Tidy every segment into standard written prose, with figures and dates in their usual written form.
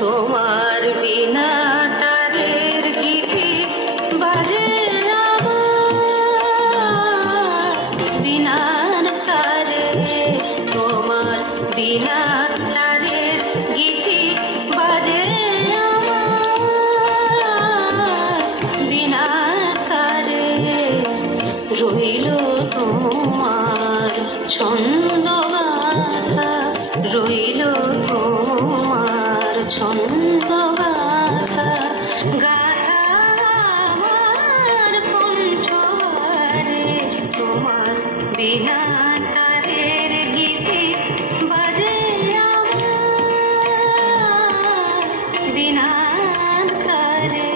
তোমার বিনা তারের গিরি বাজে আমার বিনার তারে, তোমার বিনা তারের গিরি বাজে আমার বিনার তারে। রইল তোমার ছন্দ গাথা, রইল তোমার ছন্দ গাথা, গাথা আমার কণ্ঠরে। তোমার বিনা তারের গীতি বাজে আমার বিনা তারে।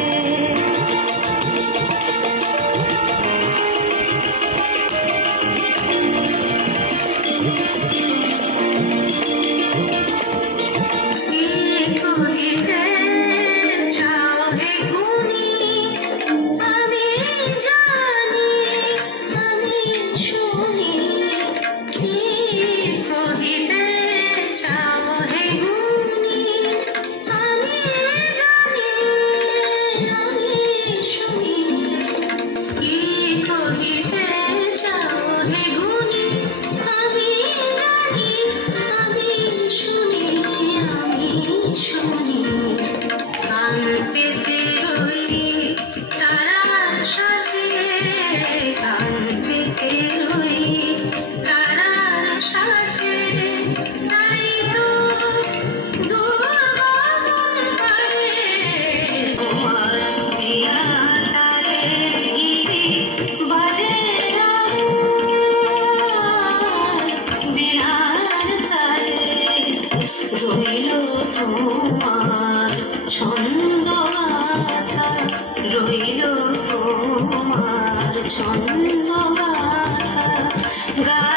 রইল তোমার ছন্দ গাথা, রইল তোমার ছন্দ গাথা।